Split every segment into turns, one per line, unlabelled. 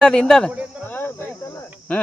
ಹಿಂದದ ಹ್ಞೂ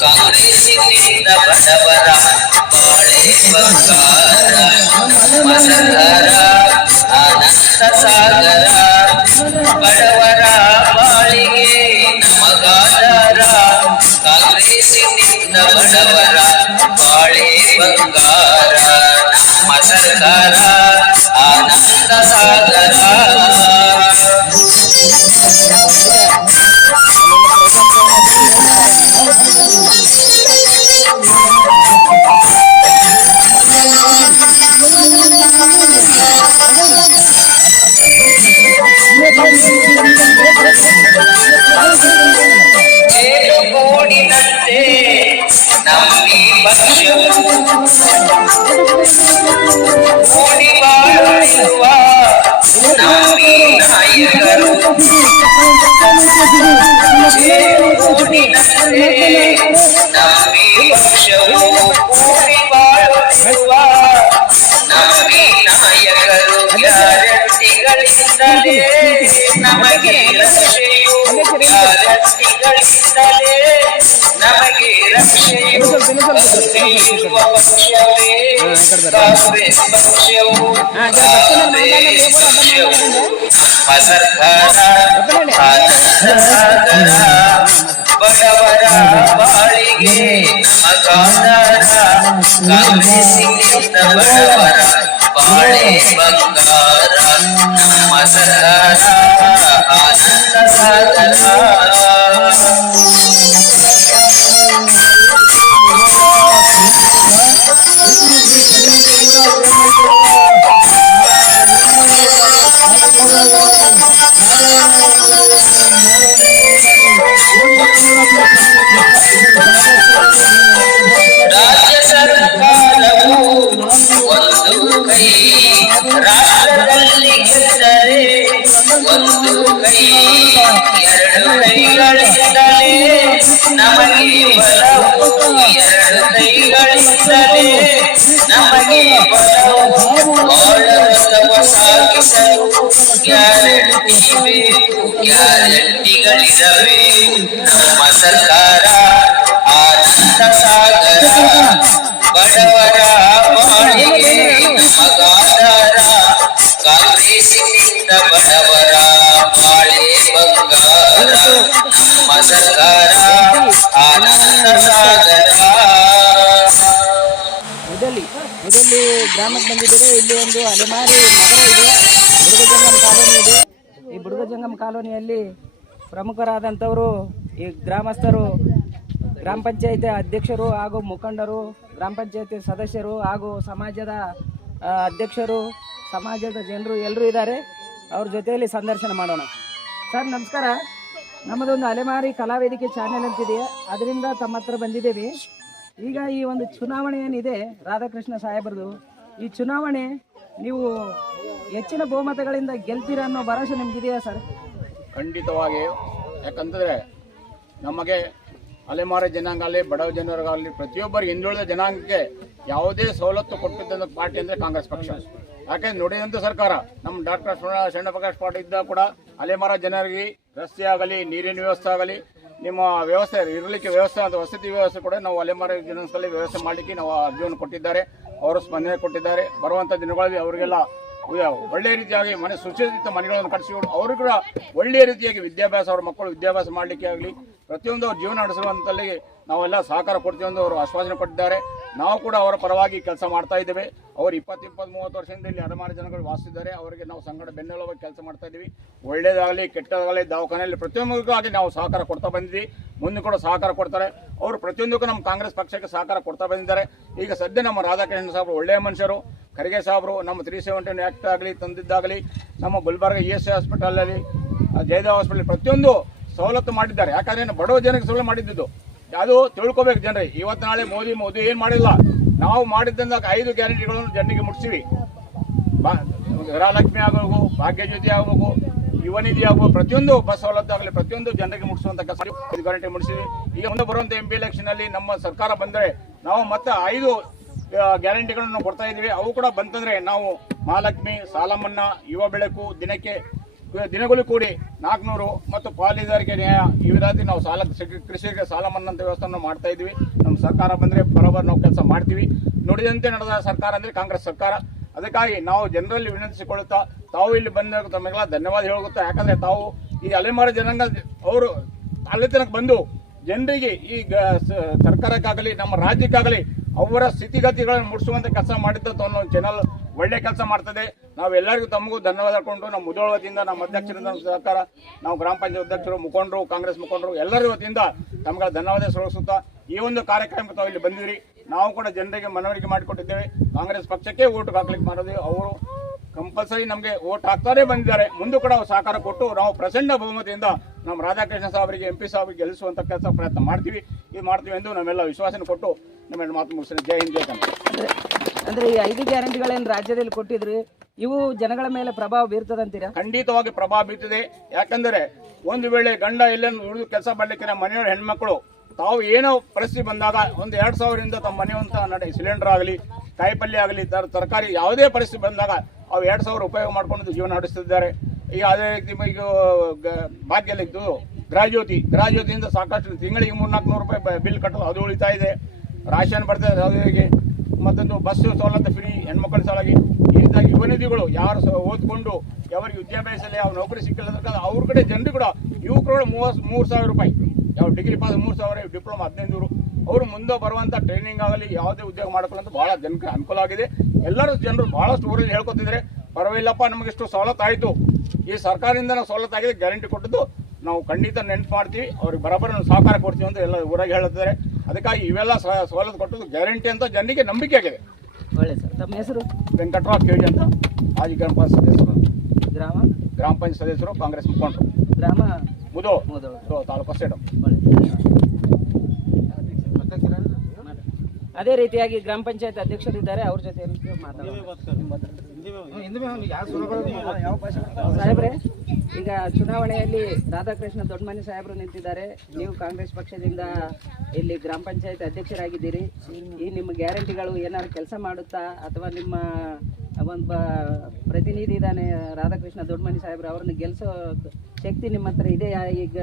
ಕಾಂಗ್ರೆಸ್ಸಿನಿಂದ ಬಡವರ ಬಾಳೆ ಬಂಗಾರ ನಮ್ಮ ಸರ್ಕಾರ ಆನಂದ ಸಾಗರ ಬಡವರ ಬಾಳಿಗೆ ನಮಗಾಧಾರ ಕಾಂಗ್ರೆಸ್ಸಿನಿಂದ ಬಡವರ ಬಾಳೆ ಬಂಗಾರ ನಮ್ಮ ಸರ್ಕಾರ ಆನಂದ ಸಾಗರ ನಮಗೆ ರಕ್ಷೆಯು ಗ್ಯಾರಂಟಿಗಳಿಂದಲೇ ನಮಗೆ ರಕ್ಷೆಯು ನೀಡುವ ಪಕ್ಷವೇ ಕಾಂಗ್ರೆಸ್ ಪಕ್ಷವು ಕಾಂಗ್ರೆಸ್ ಪಕ್ಷವು ನಮ್ಮ ಸರ್ಕಾರ ಆನಂದ ಸಾಗರ ಬಡವರ ಬಾಳಿಗೆ ನಮಗಾಧಾರ ಕಾಂಗ್ರೆಸ್ಸಿನಿಂದ ಬಡವರ ಬಾಳೆ ಬಂಗಾರ ನಮ್ಮ ಸರ್ಕಾರ ಆನಂದ ಸಾಗರ ನಮಗೆ ಬಲವು ಎರಡು ಕೈಗಳಿಂದಲೇ ನಮಗೆ ಬಲವು ಆಡಳಿತವ ಸಾಗಿಸಲು ಗ್ಯಾರಂಟಿ ಬೇಕು ಗ್ಯಾರಂಟಿಗಳಿರಬೇಕು ನಮ್ಮ ಸರ್ಕಾರ ಆನಂದ ಸಾಗರ ಬಡವರ ಬಾಳಿಗೆ ನಮಗಾಧಾರ ಕಾಂಗ್ರೆಸ್ಸಿನಿಂದ ಬಡವರ ಬಾಳೆ ಬಂಗಾರ ನಮ್ಮ ಸರ್ಕಾರ ಆನಂದ ಸಾಗರ
ಮುದಲಿ ಮುದಲಿ ಗ್ರಾಮಕ್ಕೆ ಬಂದಿದ್ದೇವೆ. ಇಲ್ಲಿ ಒಂದು ಅಲೆಮಾರಿ ನಗರ ಇದೆ. ಬುಡುಗಜಂಗಮ್ ಕಾಲೋನಿ ಇದೆ. ಈ ಬುಡುಗಜಂಗಮ್ ಕಾಲೋನಿಯಲ್ಲಿ ಪ್ರಮುಖರಾದಂಥವರು ಈ ಗ್ರಾಮಸ್ಥರು, ಗ್ರಾಮ ಪಂಚಾಯತಿ ಅಧ್ಯಕ್ಷರು ಹಾಗೂ ಮುಖಂಡರು, ಗ್ರಾಮ ಪಂಚಾಯತಿ ಸದಸ್ಯರು ಹಾಗೂ ಸಮಾಜದ ಅಧ್ಯಕ್ಷರು, ಸಮಾಜದ ಜನರು ಎಲ್ಲರೂ ಇದ್ದಾರೆ. ಅವ್ರ ಜೊತೆಯಲ್ಲಿ ಸಂದರ್ಶನ ಮಾಡೋಣ. ಸರ್, ನಮಸ್ಕಾರ. ನಮ್ಮದೊಂದು ಅಲೆಮಾರಿ ಕಲಾವೇದಿಕೆ ಚಾನೆಲ್ ಅಂತಿದೆ. ಅದರಿಂದ ತಮ್ಮ ಹತ್ರ ಬಂದಿದ್ದೇವೆ. ಈಗ ಈ ಒಂದು ಚುನಾವಣೆ ಏನಿದೆ, ರಾಧಾಕೃಷ್ಣ ಸಾಹೇಬರದು, ಈ ಚುನಾವಣೆ ನೀವು ಹೆಚ್ಚಿನ ಬಹುಮತಗಳಿಂದ ಗೆಲ್ತೀರಾ ಅನ್ನೋ ಭರವಸೆ ನಿಮ್ಗಿದೆಯಾ ಸರ್?
ಖಂಡಿತವಾಗಿ ಯಾಕಂತಂದರೆ ನಮಗೆ ಅಲೆಮಾರಿ ಜನಾಂಗ ಆಗಲಿ ಬಡವ ಜನರಿಗಾಗಲಿ ಪ್ರತಿಯೊಬ್ಬರು ಹಿಂದುಳಿದ ಜನಾಂಗಕ್ಕೆ ಯಾವುದೇ ಸವಲತ್ತು ಕೊಟ್ಟಿದ್ದ ಪಾರ್ಟಿ ಅಂದರೆ ಕಾಂಗ್ರೆಸ್ ಪಕ್ಷ. ಯಾಕೆಂದ್ರೆ ಅಂತ ಸರ್ಕಾರ. ನಮ್ಮ ಡಾಕ್ಟರ್ ಶರಣಪ್ರಕಾಶ್ ಪಾಟೀಲ್ ಇದ್ದಾಗ ಕೂಡ ಅಲೆಮಾರ ಜನರಿಗೆ ರಸ್ತೆ ಆಗಲಿ, ನೀರಿನ ವ್ಯವಸ್ಥೆ ಆಗಲಿ, ನಿಮ್ಮ ವ್ಯವಸ್ಥೆ, ಇರಲಿಕ್ಕೆ ವ್ಯವಸ್ಥೆ ಅಂತ ವಸತಿ ವ್ಯವಸ್ಥೆ ಕೂಡ ನಾವು ಅಲೆಮಾರ ಜನಸಲ್ಲಿ ವ್ಯವಸ್ಥೆ ಮಾಡಲಿಕ್ಕೆ ನಾವು ಅರ್ಜಿಯನ್ನು ಕೊಟ್ಟಿದ್ದಾರೆ. ಅವರು ಸ್ಪಂದನೆ ಕೊಟ್ಟಿದ್ದಾರೆ. ಬರುವಂಥ ದಿನಗಳಲ್ಲಿ ಅವರಿಗೆಲ್ಲ ಒಳ್ಳೆಯ ರೀತಿಯಾಗಿ ಮನೆ ಸುಸಜ್ಜಿತ ಮನೆಗಳನ್ನು ಕಟ್ಟಿಸಿಕೊಂಡು ಅವರು ಕೂಡ ಒಳ್ಳೆಯ ರೀತಿಯಾಗಿ ವಿದ್ಯಾಭ್ಯಾಸ, ಅವರ ಮಕ್ಕಳು ವಿದ್ಯಾಭ್ಯಾಸ ಮಾಡಲಿಕ್ಕೆ ಆಗಲಿ, ಪ್ರತಿಯೊಂದು ಅವ್ರ ಜೀವನ ನಡೆಸುವಂತಲ್ಲಿ ನಾವೆಲ್ಲ ಸಹಕಾರ ಕೊಡ್ತೀವಿ ಅಂತ ಅವರು ಆಶ್ವಾಸನೆ ಕೊಟ್ಟಿದ್ದಾರೆ. ನಾವು ಕೂಡ ಅವರ ಪರವಾಗಿ ಕೆಲಸ ಮಾಡ್ತಾ ಇದ್ದೇವೆ. ಅವರು ಇಪ್ಪತ್ತು ಇಪ್ಪತ್ತು ಮೂವತ್ತು ವರ್ಷದಿಂದ ಇಲ್ಲಿ ಹಲವಾರು ಜನಗಳು ವಾಸಿಸಿದ್ದಾರೆ. ಅವರಿಗೆ ನಾವು ಸಂಗಡ ಬೆನ್ನೆಲುಬಾಗಿ ಕೆಲಸ ಮಾಡ್ತಾ ಇದ್ದೀವಿ. ಒಳ್ಳೇದಾಗಲಿ ಕೆಟ್ಟದಾಗಲಿ ದವಾಖಾನೆಯಲ್ಲಿ ಪ್ರತಿಯೊಂದಕ್ಕಾಗಿ ನಾವು ಸಹಕಾರ ಕೊಡ್ತಾ ಬಂದಿದ್ದೀವಿ. ಮುಂದೆ ಕೂಡ ಸಹಕಾರ ಕೊಡ್ತಾರೆ. ಅವರು ಪ್ರತಿಯೊಂದಕ್ಕೂ ನಮ್ಮ ಕಾಂಗ್ರೆಸ್ ಪಕ್ಷಕ್ಕೆ ಸಹಕಾರ ಕೊಡ್ತಾ ಬಂದಿದ್ದಾರೆ. ಈಗ ಸದ್ಯ ನಮ್ಮ ರಾಧಾಕೃಷ್ಣ ಸಾಹೇಬರು ಒಳ್ಳೆಯ ಮನುಷ್ಯರು. ಖರ್ಗೆ ಸಾಹೇಬರು ನಮ್ಮ ತ್ರೀ ಸೆವೆಂಟೀನ್ ಆ್ಯಕ್ಟ್ ಆಗಲಿ, ತಂದಿದ್ದಾಗಲಿ, ನಮ್ಮ ಗುಲ್ಬರ್ಗ ಇ ಎಸ್ ಹಾಸ್ಪಿಟಲಲ್ಲಿ ಜಯದೇವ ಹಾಸ್ಪಿಟಲ್ ಪ್ರತಿಯೊಂದು ಸವಲತ್ತು ಮಾಡಿದ್ದಾರೆ. ಯಾಕಂದ್ರೆ ಬಡವ ಜನಕ್ಕೆ ಸವಲತ್ತು ಮಾಡಿದ್ದು ಅದು ತಿಳ್ಕೊಬೇಕು ಜನರಿಗೆ ಇವತ್ತು ನಾಳೆ ಮೋದಿ ಮೋದಿ ಏನು ಮಾಡಿಲ್ಲ. ನಾವು ಮಾಡಿದ್ದಂತ ಐದು ಗ್ಯಾರಂಟಿಗಳನ್ನು ಜನರಿಗೆ ಮುಟ್ಸಿವಿ. ಗೃಹಲಕ್ಷ್ಮಿ ಆಗಬೇಕು ಭಾಗ್ಯಜ್ಯೋತಿ ಆಗಬೇಕು ಯುವ ನಿಧಿ ಆಗಬೇಕು ಪ್ರತಿಯೊಂದು ಬಸ್ ಸವಲತ್ತು ಆಗಲಿ ಪ್ರತಿಯೊಂದು ಜನರಿಗೆ ಐದು ಗ್ಯಾರಂಟಿ ಮುಟ್ಸಿವಿ. ಈಗ ಮುಂದೆ ಬರುವಂತ ಎಂ ಪಿ ಎಲೆಕ್ಷನ್ ಅಲ್ಲಿ ನಮ್ಮ ಸರ್ಕಾರ ಬಂದರೆ ನಾವು ಮತ್ತೆ ಐದು ಗ್ಯಾರಂಟಿಗಳನ್ನು ಕೊಡ್ತಾ ಇದೀವಿ ಅವು ಕೂಡ ಬಂತಂದ್ರೆ ನಾವು ಮಹಾಲಕ್ಷ್ಮಿ ಸಾಲ ಮನ್ನಾ ಯುವ ಬೆಳಕು ದಿನಕ್ಕೆ ದಿನಗಳು ಕೂಡಿ ನಾಲ್ಕುನೂರು ಮತ್ತು ಪಾಲುದಾರಿಕೆ ನ್ಯಾಯ. ಈ ರೀತಿ ನಾವು ಸಾಲ ಕೃಷಿಗೆ ಸಾಲ ಮನ್ನಾ ವ್ಯವಸ್ಥೆಯನ್ನು ಮಾಡ್ತಾ ಇದ್ವಿ ನಮ್ಮ ಸರ್ಕಾರ ಬಂದರೆ ಬರೋಬ್ಬರ ನಾವು ಕೆಲಸ ಮಾಡ್ತೀವಿ. ನುಡಿದಂತೆ ನಡೆದ ಸರ್ಕಾರ ಅಂದರೆ ಕಾಂಗ್ರೆಸ್ ಸರ್ಕಾರ. ಅದಕ್ಕಾಗಿ ನಾವು ಜನರಲ್ಲಿ ವಿನಂತಿಸಿಕೊಳ್ಳುತ್ತಾ ತಾವು ಇಲ್ಲಿ ಬಂದ ತಮಗೆಲ್ಲ ಧನ್ಯವಾದ ಹೇಳುತ್ತಾ ಯಾಕಂದರೆ ತಾವು ಈ ಅಲೆಮಾರ ಜನಾಂಗ ಅವರು ತಾಲೂಕಿನಕ್ಕೆ ಬಂದು ಜನರಿಗೆ ಈ ಸರ್ಕಾರಕ್ಕಾಗಲಿ, ನಮ್ಮ ರಾಜ್ಯಕ್ಕಾಗಲಿ ಅವರ ಸ್ಥಿತಿಗತಿಗಳನ್ನು ಮುಡಿಸುವಂತ ಕೆಲಸ ಮಾಡಿದ್ದ ಚಾನಲ್ ಒಳ್ಳೆ ಕೆಲಸ ಮಾಡ್ತದೆ. ನಾವೆಲ್ಲರಿಗೂ ತಮಗೂ ಧನ್ಯವಾದ ಕೊಂಡು ನಮ್ಮ ಮುದೋಳ ವತಿಯಿಂದ, ನಮ್ಮ ಅಧ್ಯಕ್ಷರಿಂದ ಸರ್ಕಾರ ನಾವು ಗ್ರಾಮ ಪಂಚಾಯತ್ ಅಧ್ಯಕ್ಷರು, ಮುಖಂಡರು, ಕಾಂಗ್ರೆಸ್ ಮುಖಂಡರು ಎಲ್ಲರ ವತಿಯಿಂದ ತಮ್ಗಳ ಧನ್ಯವಾದ ಸಲ್ಲಿಸುತ್ತಾ ಈ ಒಂದು ಕಾರ್ಯಕ್ರಮಕ್ಕೆ ತಾವು ಇಲ್ಲಿ ಬಂದಿರಿ ನಾವು ಕೂಡ ಜನರಿಗೆ ಮನವರಿಕೆ ಮಾಡಿಕೊಟ್ಟಿದ್ದೇವೆ. ಕಾಂಗ್ರೆಸ್ ಪಕ್ಷಕ್ಕೆ ಓಟ್ ಹಾಕ್ಲಿಕ್ಕೆ ಮಾಡೋದು, ಅವರು ಕಂಪಲ್ಸರಿ ನಮಗೆ ಓಟ್ ಹಾಕ್ತಾರೆ ಬಂದಿದ್ದಾರೆ. ಮುಂದೆ ಕೂಡ ಸಹಕಾರ ಕೊಟ್ಟು ನಾವು ಪ್ರಚಂಡ ಬಹುಮತಿಯಿಂದ ನಮ್ಮ ರಾಧಾಕೃಷ್ಣ ಸಾಹೇಬರಿಗೆ, ಎಂ ಪಿ ಸಾಹೇಬರಿಗೆ ಗೆಲ್ಲಿಸುವಂತ ಕೆಲಸ ಪ್ರಯತ್ನ ಮಾಡ್ತೀವಿ. ಇದು ಮಾಡ್ತೀವಿ ಎಂದು ನಮ್ಮೆಲ್ಲ ವಿಶ್ವಾಸನ ಕೊಟ್ಟು ನಮ್ಮ ಮಾತು ಮುಗಿಸ್ತೀನಿ. ಜೈ ಹಿಂದ್, ಜೈ ಕನ್ನಡ.
ಅಂದ್ರೆ ಈ ಐದು ಗ್ಯಾರಂಟಿಗಳೇನು ರಾಜ್ಯದಲ್ಲಿ ಕೊಟ್ಟಿದ್ರಿ? ಇವು ಜನಗಳ ಮೇಲೆ ಪ್ರಭಾವ ಬೀರ್ತದಂತೀರಾ?
ಖಂಡಿತವಾಗಿ ಪ್ರಭಾವ ಬೀರ್ತದೆ. ಯಾಕಂದರೆ ಒಂದು ವೇಳೆ ಗಂಡ ಇಲ್ಲ ಉಳಿದು ಕೆಲಸ ಮಾಡಲಿಕ್ಕೆ ಮನೆಯವರ ಹೆಣ್ಮಕ್ಳು, ತಾವು ಏನೋ ಪರಿಸ್ಥಿತಿ ಬಂದಾಗ ಒಂದು ಎರಡು ಸಾವಿರದಿಂದ ತಮ್ಮ ಮನೆಯಂತ ನಡೆ ಸಿಲಿಂಡರ್ ಆಗಲಿ ಕಾಯಿಪಲ್ಯ ಆಗಲಿ, ತರ ತರಕಾರಿ ಯಾವುದೇ ಪರಿಸ್ಥಿತಿ ಬಂದಾಗ ಅವು ಎರಡು ಸಾವಿರ ಉಪಯೋಗ ಮಾಡ್ಕೊಂಡು ಜೀವನ ನಡೆಸುತ್ತಿದ್ದಾರೆ ಈಗ ಅದೇ ರೀತಿ ಈಗ ಗ- ಭಾಗ್ಯಲ್ಲಿ ಇದ್ದು ಗೃಹಜ್ಯೋತಿ ಸಾಕಷ್ಟು ತಿಂಗಳಿಗೆ ಮೂರ್ನಾಲ್ಕು ನೂರು ರೂಪಾಯಿ ಬಿಲ್ ಕಟ್ಟೋದು ಅದು ಉಳಿತಾ ಇದೆ. ರಾಶನ್ ಬರ್ತದೆ ಅವರಿಗೆ ಮತ್ತೊಂದು ಬಸ್ ಸವಲತ್ತು ಫ್ರೀ ಹೆಣ್ಮಕ್ಳ ಸಾಲಾಗಿ ಈ ರೀತಿಯಾಗಿ ಯುವ ನಿಧಿಗಳು ಯಾರು ಓದ್ಕೊಂಡು ಯಾವರಿಗೆ ವಿದ್ಯಾಭ್ಯಾಸದಲ್ಲಿ ಯಾವ ನೌಕರಿ ಸಿಕ್ಕಿಲ್ಲ ಅವ್ರ ಕಡೆ ಜನರು ಕೂಡ ಯುವಕರು ಮೂವತ್ತು ಮೂರು ಸಾವಿರ ರೂಪಾಯಿ. ಯಾವ ಡಿಗ್ರಿ ಪಾಸ್ ಮೂರು ಸಾವಿರ ಡಿಪ್ಲೊಮಾ ಹದಿನೈದು ನೂರು ಅವರು ಮುಂದೆ ಬರುವಂತ ಟ್ರೈನಿಂಗ್ ಆಗಲಿ, ಯಾವುದೇ ಉದ್ಯೋಗ ಮಾಡ್ಕೊಳ್ಳೋ ಭಾಳ ಜನಕ್ಕೆ ಅನುಕೂಲ ಆಗಿದೆ. ಎಲ್ಲರೂ ಜನರು ಭಾಳಷ್ಟು ಊರಲ್ಲಿ ಹೇಳ್ಕೊತಿದ್ರೆ ಪರವಾಗಿಲ್ಲಪ್ಪ ನಮಗಿಷ್ಟು ಸವಲತ್ತು ಆಯಿತು. ಈ ಸರ್ಕಾರದಿಂದ ನಾವು ಸವಲತ್ತು ಆಗಿದೆ, ಗ್ಯಾರಂಟಿ ಕೊಟ್ಟದ್ದು ನಾವು ಖಂಡಿತ ನೆನ್ಪು ಮಾಡ್ತೀವಿ, ಅವ್ರಿಗೆ ಬರೋಬ್ಬರ ಸಹಕಾರ ಕೊಡ್ತೀವಿ ಅಂತ ಎಲ್ಲ ಊರಾಗ ಹೇಳ್ತಿದ್ದಾರೆ. ಅದಕ್ಕಾಗಿ ಇವೆಲ್ಲ ಸವಲತ್ತು ಕೊಟ್ಟದ್ದು ಗ್ಯಾರಂಟಿ ಅಂತ ಜನರಿಗೆ ನಂಬಿಕೆ ಆಗಿದೆ.
ಒಳ್ಳೆ ಸರ್. ತಮ್ಮ ಹೆಸರು?
ವೆಂಕಟರಾವ್ ಕೇಳಿ ಅಂತ. ಮಾಜಿ ಗ್ರಾಮ ಪಂಚಾಯತ್ ಸದಸ್ಯರು.
ಗ್ರಾಮ?
ಗ್ರಾಮ ಪಂಚಾಯತ್ ಸದಸ್ಯರು ಕಾಂಗ್ರೆಸ್ ಮುಖಂಡರು.
ಗ್ರಾಮ?
ಮುದೋ
ಮುದೋ
ತಾಲೂಕು ಸೇಡು
ಅದೇ ರೀತಿಯಾಗಿ ಗ್ರಾಮ ಪಂಚಾಯತ್ ಅಧ್ಯಕ್ಷರಿದ್ದಾರೆ. ಅವ್ರ ಜೊತೆ ಸಾಹೇಬ್ರೆ, ಈಗ ಚುನಾವಣೆಯಲ್ಲಿ ರಾಧಾಕೃಷ್ಣ ದೊಡ್ಡಮನಿ ಸಾಹೇಬರು ನಿಂತಿದ್ದಾರೆ. ನೀವು ಕಾಂಗ್ರೆಸ್ ಪಕ್ಷದಿಂದ ಇಲ್ಲಿ ಗ್ರಾಮ ಪಂಚಾಯತ್ ಅಧ್ಯಕ್ಷರಾಗಿದ್ದೀರಿ. ಈ ನಿಮ್ಮ ಗ್ಯಾರಂಟಿಗಳು ಏನಾದ್ರು ಕೆಲಸ ಮಾಡುತ್ತಾ? ಅಥವಾ ನಿಮ್ಮ ಒಂದು ಪ್ರತಿನಿಧಿ ಇದ್ದಾನೆ ರಾಧಾಕೃಷ್ಣ ದೊಡ್ಡಮನಿ ಸಾಹೇಬ್ರು, ಅವ್ರನ್ನ ಗೆಲ್ಲಿಸೋ ಶಕ್ತಿ ನಿಮ್ಮ ಹತ್ರ ಇದೆಯಾ? ಈಗ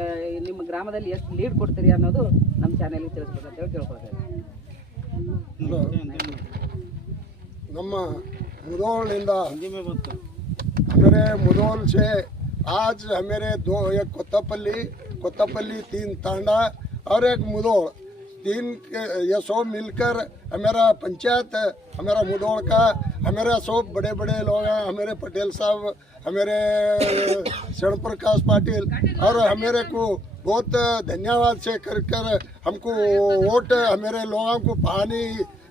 ನಿಮ್ಮ ಗ್ರಾಮದಲ್ಲಿ ಎಷ್ಟು ಲೀಡ್ ಕೊಡ್ತೀರಿ ಅನ್ನೋದು ನಮ್ಮ ಚಾನೆಲ್ಗೆ ತಿಳಿಸ್ಬೇಕಂತ ಹೇಳಿ ಕೇಳ್ಕೊಳ್ತೇವೆ
ನಮ್ಮ मुदौल हमारे मुदौल से आज हमारे दो एक कोत्तापल्ली कोत्तापल्ली तीन तांडा और एक मुदौल। तीन ये सब मिलकर हमारा पंचायत है, हमारा मुदौल का हमारे सब बड़े बड़े लोग हैं हमारे पटेल साहब हमारे शरण प्रकाश पाटिल और हमारे को बहुत धन्यवाद से कर कर हमको वोट हमारे लोगों को पानी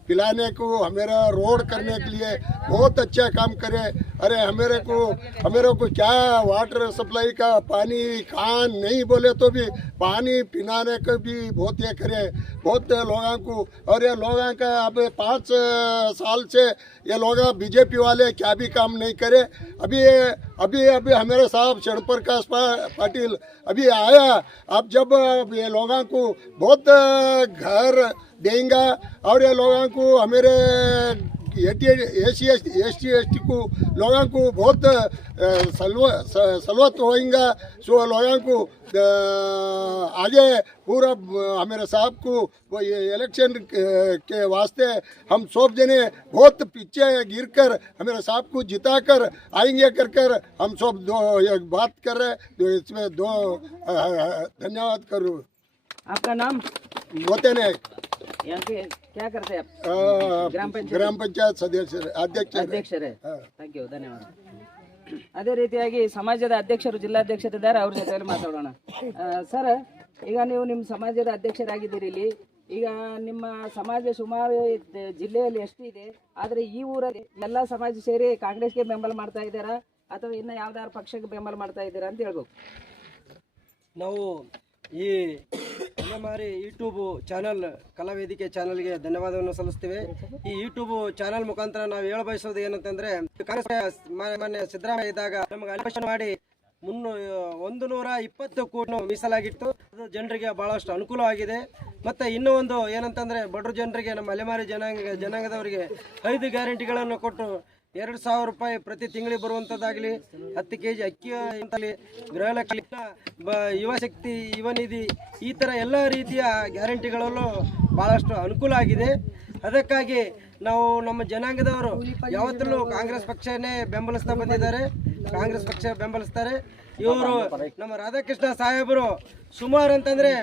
पिलाने को हमारा रोड करने के लिए बहुत अच्छा काम करे। अरे हमारे को हमारे को क्या वाटर सप्लाई का, पानी कान नहीं बोले तो भी, पानी पिलाने को भी बहुत ये करे, बहुत लोगों को। और ये लोगों का अब पाँच साल से ये लोग बीजेपी वाले क्या भी काम नहीं करे। अभी अभी अभी हमारे साहब शरण प्रकाश पाटिल अभी आया। अब जब ये लोगों को बहुत घर देंगे और ये लोगों को हमारे A C S S T S T को लोगों को बहुत सलवत होएगा। सो लोगों को आगे पूरा हमारे साहब को इलेक्शन के- वास्ते हम सब जने बहुत पीछे गिर कर हमारे साहब को जिता कर आएँगे कर कर हम सब दो ये बात कर रहे तो इसमें दो धन्यवाद करूँ।
आपका नाम?
होते ने
यहाँ के क्या करते हैं आप
अ,
ಗ್ರಾಮ ಪಂಚಾಯತ್
ಗ್ರಾಮ ಪಂಚಾಯತ್ ಸದಸ್ಯರು ಅಧ್ಯಕ್ಷ
ಅಧ್ಯಕ್ಷರೇ ಥ್ಯಾಂಕ್ ಯು ಧನ್ಯವಾದ ಅದೇ ರೀತಿಯಾಗಿ ಸಮಾಜದ ಅಧ್ಯಕ್ಷರು ಜಿಲ್ಲಾಧ್ಯಕ್ಷರಿದ್ದಾರೆ ಅವ್ರ ಜೊತೆಯಲ್ಲಿ ಮಾತಾಡೋಣ ಸರ್ ಈಗ ನೀವು ನಿಮ್ಮ ಸಮಾಜದ ಅಧ್ಯಕ್ಷರಾಗಿದ್ದೀರಿ ಇಲ್ಲಿ ಈಗ ನಿಮ್ಮ ಸಮಾಜ ಸುಮಾರು ಇದ್- ಜಿಲ್ಲೆಯಲ್ಲಿ ಎಷ್ಟಿದೆ ಆದರೆ ಈ ಊರಲ್ಲಿ ಎಲ್ಲ ಸಮಾಜ ಸೇರಿ ಕಾಂಗ್ರೆಸ್ಗೆ ಬೆಂಬಲ ಮಾಡ್ತಾ ಇದ್ದಾರಾ ಅಥವಾ ಇನ್ನು ಯಾವ್ದಾದ್ರು ಪಕ್ಷಕ್ಕೆ ಬೆಂಬಲ ಮಾಡ್ತಾ ಇದ್ದೀರಾ ಅಂತ ಹೇಳ್ಬೇಕು
ನಾವು ಈ ಅಲೆಮಾರಿ ಯೂಟ್ಯೂಬ್ ಚಾನಲ್ ಕಲಾವೇದಿಕೆ ಚಾನಲ್ಗೆ ಧನ್ಯವಾದವನ್ನು ಸಲ್ಲಿಸ್ತೇವೆ. ಈ ಯೂಟ್ಯೂಬ್ ಚಾನಲ್ ಮುಖಾಂತರ ನಾವು ಹೇಳ ಬಯಸೋದು ಏನಂತಂದ್ರೆ, ಕಾಂಗ್ರೆಸ್ ಮಾನ್ಯ ಸಿದ್ದರಾಮಯ್ಯ ಇದ್ದಾಗ ನಮಗೆ ಆಲೋಚನೆ ಮಾಡಿ ಮುನ್ನೂ ಒಂದು ನೂರ ಇಪ್ಪತ್ತು ಕೋಟಿ ಮೀಸಲಾಗಿತ್ತು. ಅದು ಜನರಿಗೆ ಬಹಳಷ್ಟು ಅನುಕೂಲವಾಗಿದೆ ಮತ್ತೆ ಇನ್ನೂ ಒಂದು ಏನಂತಂದ್ರೆ, ಬಡ್ರ ಜನರಿಗೆ, ನಮ್ಮ ಅಲೆಮಾರಿ ಜನಾಂಗ, ಜನಾಂಗದವರಿಗೆ ಐದು ಗ್ಯಾರಂಟಿಗಳನ್ನು ಕೊಟ್ಟು ಎರಡು ಸಾವಿರ ರೂಪಾಯಿ ಪ್ರತಿ ತಿಂಗಳಿಗೆ ಬರುವಂಥದ್ದಾಗಲಿ ಹತ್ತು ಕೆ ಜಿ ಅಕ್ಕಿ ಗೃಹ ಗೃಹಲಕ್ಷ್ಮಿ, ಬ, ಯುವ ಶಕ್ತಿ, ಯುವ ನಿಧಿ, ಈ ಥರ ಎಲ್ಲ ರೀತಿಯ ಗ್ಯಾರಂಟಿಗಳಲ್ಲೂ ಭಾಳಷ್ಟು ಅನುಕೂಲ ಆಗಿದೆ. ಅದಕ್ಕಾಗಿ ನಾವು ನಮ್ಮ ಜನಾಂಗದವರು ಯಾವತ್ತೂ ಕಾಂಗ್ರೆಸ್ ಪಕ್ಷನೇ ಬೆಂಬಲಿಸ್ತಾ ಬಂದಿದ್ದಾರೆ. ಕಾಂಗ್ರೆಸ್ ಪಕ್ಷ ಬೆಂಬಲಿಸ್ತಾರೆ. ಇವರು ನಮ್ಮ ರಾಧಾಕೃಷ್ಣ ಸಾಹೇಬರು ಸುಮಾರು ಅಂತಂದ್ರೆ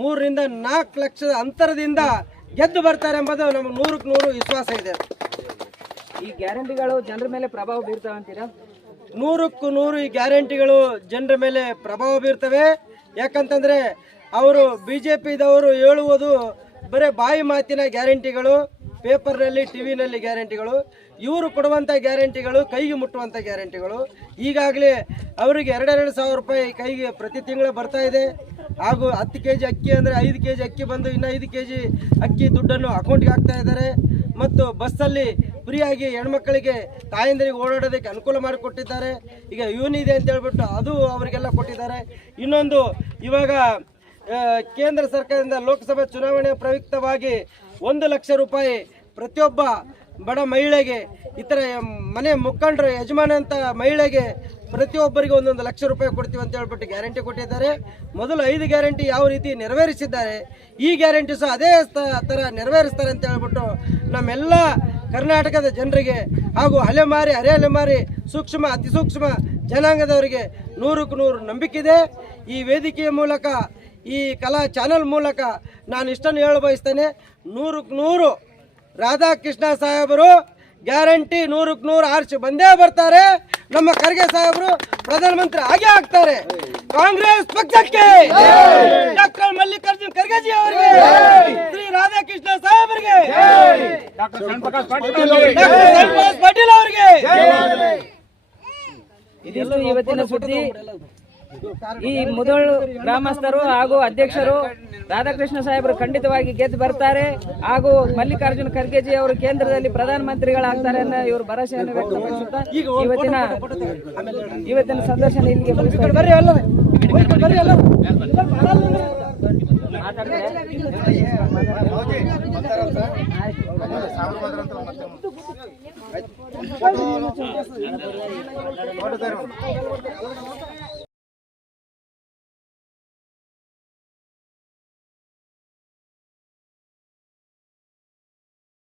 ಮೂರರಿಂದ ನಾಲ್ಕು ಲಕ್ಷದ ಅಂತರದಿಂದ ಗೆದ್ದು ಬರ್ತಾರೆ ಎಂಬುದು ನಮಗೆ ನೂರಕ್ಕೆ ನೂರು ವಿಶ್ವಾಸ ಇದೆ.
ಈ ಗ್ಯಾರಂಟಿಗಳು ಜನರ ಮೇಲೆ ಪ್ರಭಾವ ಬೀರ್ತವೆ ಅಂತೀರಾ?
ನೂರಕ್ಕೂ ನೂರು ಈ ಗ್ಯಾರಂಟಿಗಳು ಜನರ ಮೇಲೆ ಪ್ರಭಾವ ಬೀರ್ತವೆ. ಯಾಕಂತಂದ್ರೆ ಅವರು ಬಿ ಜೆ ಪಿದವರು ಹೇಳುವುದು ಬರೀ ಬಾಯಿ ಮಾತಿನ ಗ್ಯಾರಂಟಿಗಳು, ಪೇಪರ್ನಲ್ಲಿ ಟಿ ವಿನಲ್ಲಿ ಗ್ಯಾರಂಟಿಗಳು, ಇವರು ಕೊಡುವಂಥ ಗ್ಯಾರಂಟಿಗಳು, ಕೈಗೆ ಮುಟ್ಟುವಂಥ ಗ್ಯಾರಂಟಿಗಳು. ಈಗಾಗಲೇ ಅವರಿಗೆ ಎರಡೆರಡು ಸಾವಿರ ರೂಪಾಯಿ ಕೈಗೆ ಪ್ರತಿ ತಿಂಗಳು ಬರ್ತಾ ಇದೆ. ಹಾಗೂ ಹತ್ತು ಕೆ ಜಿ ಅಕ್ಕಿ ಅಂದರೆ ಐದು ಕೆ ಜಿ ಅಕ್ಕಿ ಬಂದು ಇನ್ನೂ ಐದು ಕೆ ಜಿ ಅಕ್ಕಿ ದುಡ್ಡನ್ನು ಅಕೌಂಟ್ಗೆ ಹಾಕ್ತಾ ಇದ್ದಾರೆ. ಮತ್ತು ಬಸ್ಸಲ್ಲಿ ಫ್ರೀಯಾಗಿ ಹೆಣ್ಮಕ್ಕಳಿಗೆ ತಾಯಂದಿರಿಗೆ ಓಡಾಡೋದಕ್ಕೆ ಅನುಕೂಲ ಮಾಡಿಕೊಟ್ಟಿದ್ದಾರೆ. ಈಗ ಯೂನ್ ಇದೆ ಅಂತ ಹೇಳ್ಬಿಟ್ಟು ಅದು ಅವರಿಗೆಲ್ಲ ಕೊಟ್ಟಿದ್ದಾರೆ. ಇನ್ನೊಂದು, ಇವಾಗ ಕೇಂದ್ರ ಸರ್ಕಾರದಿಂದ ಲೋಕಸಭೆ ಚುನಾವಣೆ ಪ್ರಯುಕ್ತವಾಗಿ ಒಂದು ಲಕ್ಷ ರೂಪಾಯಿ ಪ್ರತಿಯೊಬ್ಬ ಬಡ ಮಹಿಳೆಗೆ, ಇತರ ಮನೆ ಮುಖಂಡರು ಯಜಮಾನ ಅಂತ ಮಹಿಳೆಗೆ ಪ್ರತಿಯೊಬ್ಬರಿಗೆ ಒಂದೊಂದು ಲಕ್ಷ ರೂಪಾಯಿ ಕೊಡ್ತೀವಿ ಅಂತ ಹೇಳ್ಬಿಟ್ಟು ಗ್ಯಾರಂಟಿ ಕೊಟ್ಟಿದ್ದಾರೆ. ಮೊದಲು ಐದು ಗ್ಯಾರಂಟಿ ಯಾವ ರೀತಿ ನೆರವೇರಿಸಿದ್ದಾರೆ, ಈ ಗ್ಯಾರಂಟಿ ಸಹ ಅದೇ ಥರ ನೆರವೇರಿಸ್ತಾರೆ ಅಂತ ಹೇಳ್ಬಿಟ್ಟು ನಮ್ಮೆಲ್ಲ ಕರ್ನಾಟಕದ ಜನರಿಗೆ ಹಾಗೂ ಅಲೆಮಾರಿ ಅರೆ ಅಲೆಮಾರಿ ಸೂಕ್ಷ್ಮ ಅತಿಸೂಕ್ಷ್ಮ ಜನಾಂಗದವರಿಗೆ ನೂರಕ್ಕೆ ನೂರು ನಂಬಿಕೆ ಇದೆ. ಈ ವೇದಿಕೆಯ ಮೂಲಕ, ಈ ಕಲಾ ಚಾನಲ್ ಮೂಲಕ ನಾನು ಇಷ್ಟನ್ನು ಹೇಳ ಬಯಸ್ತೇನೆ ನೂರಕ್ಕೆ ನೂರು ರಾಧಾಕೃಷ್ಣ ಸಾಹೇಬರು ಗ್ಯಾರಂಟಿ ನೂರಕ್ಕೆ ನೂರು ಆರ್ಚ್ ಬಂದೇ ಬರ್ತಾರೆ. ನಮ್ಮ ಖರ್ಗೆ ಸಾಹೇಬರು ಪ್ರಧಾನಮಂತ್ರಿ ಆಗೇ ಆಗ್ತಾರೆ. ಕಾಂಗ್ರೆಸ್ ಪಕ್ಷಕ್ಕೆ. ಡಾಕ್ಟರ್ ಮಲ್ಲಿಕಾರ್ಜುನ್ ಖರ್ಗೆಜಿ ಅವರಿಗೆ. ಶ್ರೀ ರಾಧಾಕೃಷ್ಣ ಸಾಹೇಬರಿಗೆ.
ಡಾಕ್ಟರ್ ಪಾಟೀಲ್ ಅವರಿಗೆ.
ಇವತ್ತಿನ ಸುದ್ದಿ? ಈ ಮುದೋಳು ಗ್ರಾಮಸ್ಥರು ಹಾಗೂ ಅಧ್ಯಕ್ಷರು ರಾಧಾಕೃಷ್ಣ ಸಾಹೇಬರು ಖಂಡಿತವಾಗಿ ಗೆದ್ದು ಬರ್ತಾರೆ. ಹಾಗೂ ಮಲ್ಲಿಕಾರ್ಜುನ ಖರ್ಗೆಜಿ ಅವರು ಕೇಂದ್ರದಲ್ಲಿ ಪ್ರಧಾನಮಂತ್ರಿಗಳಾಗ್ತಾರೆ ಅನ್ನೋ ಇವರು ಭರವಸೆಯನ್ನು ವ್ಯಕ್ತಪಡಿಸುತ್ತಾ ಇವತ್ತಿನ ಇವತ್ತಿನ ಸಂದರ್ಶನ ಇಲ್ಲಿಗೆ ಮುಗಿಸ್ತಾ